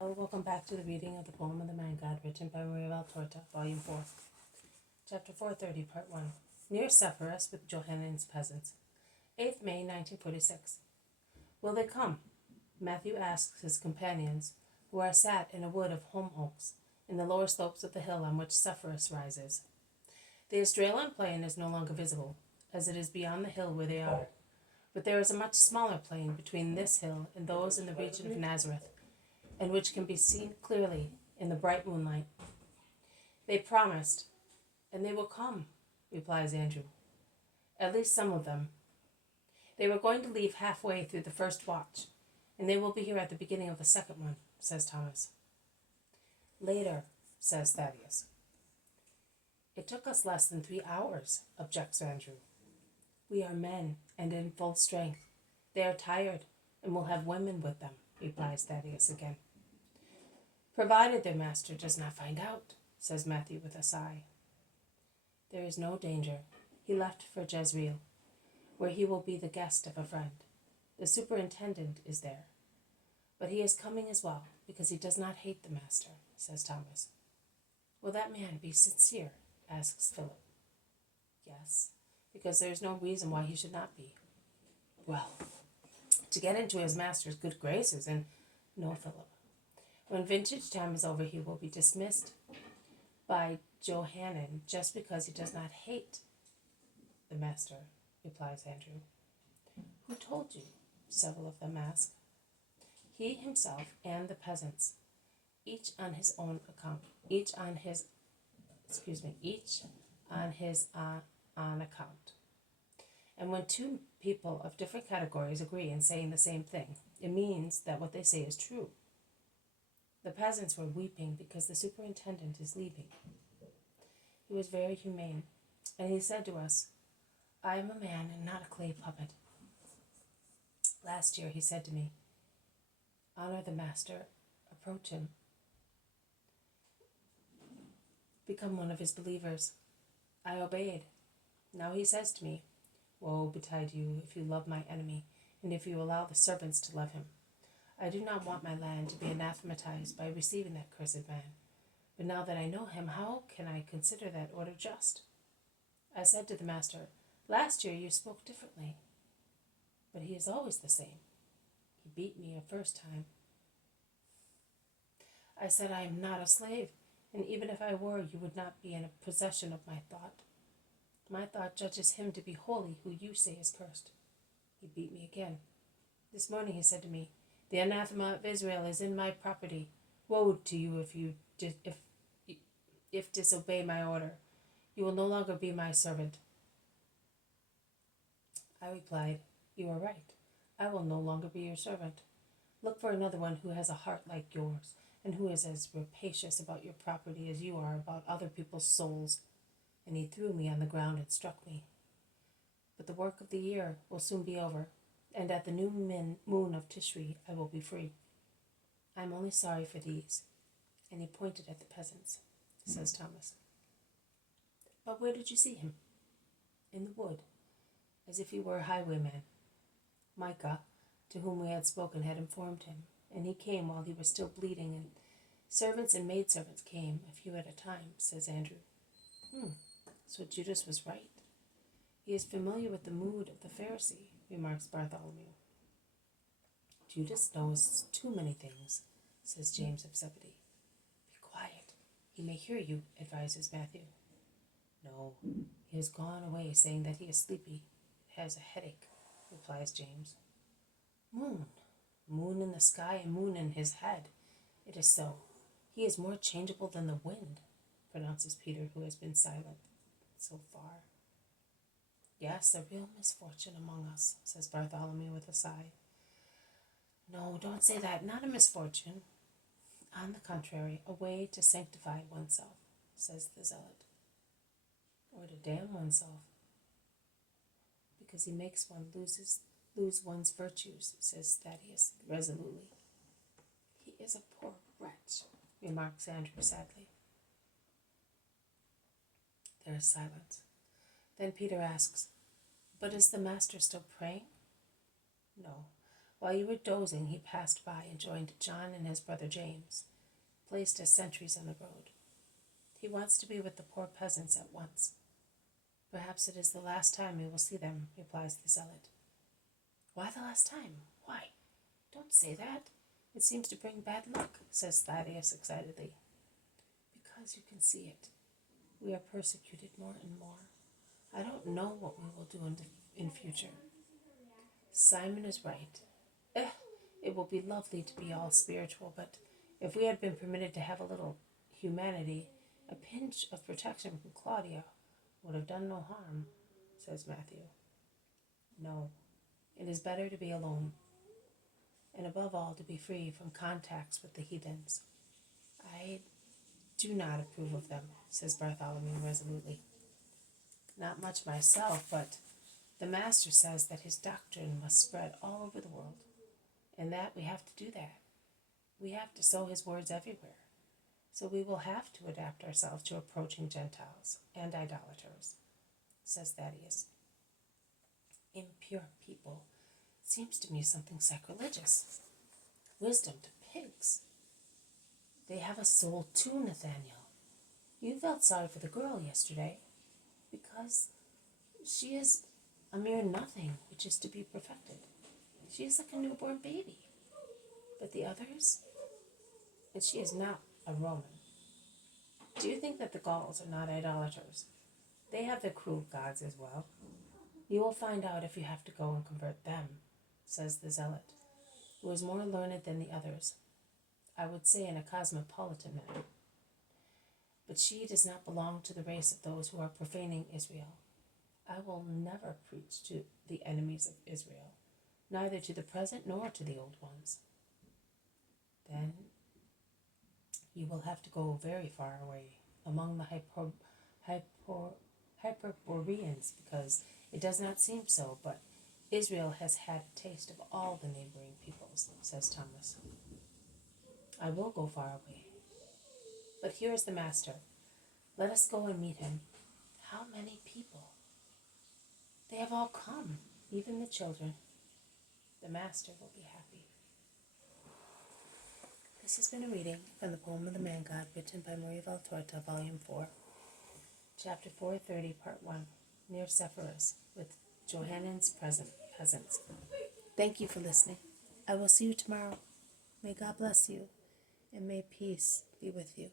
Welcome back to the reading of the poem of the Man God, written by Maria Valtorta, Volume 4, Chapter 430, Part 1. Near Sephoris with Johanan's Peasants. 8th May, 1946. Will they come? Matthew asks his companions, who are sat in a wood of holm oaks, in the lower slopes of the hill on which Sephoris rises. The Australian plain is no longer visible, as it is beyond the hill where they are, but there is a much smaller plain between this hill and those in the region of Nazareth, and which can be seen clearly in the bright moonlight. They promised, and they will come, replies Andrew. At least some of them. They were going to leave halfway through the first watch, and they will be here at the beginning of the second one, says Thomas. Later, says Thaddeus. It took us less than 3 hours, objects Andrew. We are men, and in full strength. They are tired, and will have women with them, replies Thaddeus again. Provided their master does not find out, says Matthew with a sigh. There is no danger. He left for Jezreel, where he will be the guest of a friend. The superintendent is there, but he is coming as well, because he does not hate the master, says Thomas. Will that man be sincere? Asks Philip. Yes, because there is no reason why he should not be. Well, to get into his master's good graces, and no, Philip. When vintage time is over, he will be dismissed by Johanan just because he does not hate the master, replies Andrew. Who told you? Several of them ask. He himself and the peasants, each on his own account, each on his own account. And when two people of different categories agree in saying the same thing, it means that what they say is true. The peasants were weeping because the superintendent is leaving. He was very humane, and he said to us, I am a man and not a clay puppet. Last year he said to me, honor the master, approach him, become one of his believers. I obeyed. Now he says to me, woe betide you if you love my enemy, and if you allow the servants to love him. I do not want my land to be anathematized by receiving that cursed man. But now that I know him, how can I consider that order just? I said to the master, last year you spoke differently. But he is always the same. He beat me a first time. I said, I am not a slave, and even if I were, you would not be in a possession of my thought. My thought judges him to be holy who you say is cursed. He beat me again. This morning he said to me, the anathema of Israel is in my property. Woe to you if disobey my order. You will no longer be my servant. I replied, you are right. I will no longer be your servant. Look for another one who has a heart like yours, and who is as rapacious about your property as you are about other people's souls. And he threw me on the ground and struck me. But the work of the year will soon be over, and at the new moon of Tishri I will be free. I am only sorry for these. And he pointed at the peasants, says Thomas. But where did you see him? In the wood, as if he were a highwayman. Micah, to whom we had spoken, had informed him, and he came while he was still bleeding, and servants and maidservants came, a few at a time, says Andrew. So Judas was right. He is familiar with the mood of the Pharisee, remarks Bartholomew. Judas knows too many things, says James of Zebedee. Be quiet. He may hear you, advises Matthew. No, he has gone away saying that he is sleepy, has a headache, replies James. Moon in the sky and moon in his head. It is so. He is more changeable than the wind, pronounces Peter, who has been silent so far. Yes, a real misfortune among us, says Bartholomew with a sigh. No, don't say that, not a misfortune. On the contrary, a way to sanctify oneself, says the zealot. Or to damn oneself, because he makes one lose one's virtues, says Thaddeus resolutely. He is a poor wretch, remarks Andrew sadly. There is silence. Then Peter asks, but is the master still praying? No, While you were dozing, he passed by and joined John and his brother James, placed as sentries on the road. He wants to be with the poor peasants at once. Perhaps it is the last time we will see them, replies the zealot. Why the last time? Why? Don't say that. It seems to bring bad luck, says Thaddeus excitedly. Because you can see it. We are persecuted more and more. I don't know what we will do in future. Simon is right. It will be lovely to be all spiritual, but if we had been permitted to have a little humanity, a pinch of protection from Claudia would have done no harm, says Matthew. No, it is better to be alone, and above all to be free from contacts with the heathens. I do not approve of them, says Bartholomew resolutely. Not much myself, but the Master says that his doctrine must spread all over the world, and that we have to do that. We have to sow his words everywhere. So we will have to adapt ourselves to approaching Gentiles and idolaters, says Thaddeus. Impure people seems to me something sacrilegious. Wisdom to pigs. They have a soul too, Nathaniel. You felt sorry for the girl yesterday, because she is a mere nothing which is to be perfected. She is like a newborn baby. But the others, and she is not a Roman. Do you think that the Gauls are not idolaters? They have their cruel gods as well. You will find out if you have to go and convert them, says the zealot, who is more learned than the others, I would say in a cosmopolitan manner. But she does not belong to the race of those who are profaning Israel. I will never preach to the enemies of Israel, neither to the present nor to the old ones. Then you will have to go very far away among the Hyperboreans, because it does not seem so, but Israel has had a taste of all the neighboring peoples, says Thomas. I will go far away. But here is the Master. Let us go and meet him. How many people? They have all come, even the children. The Master will be happy. This has been a reading from the poem of the Man God, written by Maria Valtorta, Volume 4, Chapter 430, Part 1, Near Sephoris, with Johanan's Peasants. Thank you for listening. I will see you tomorrow. May God bless you, and may peace be with you.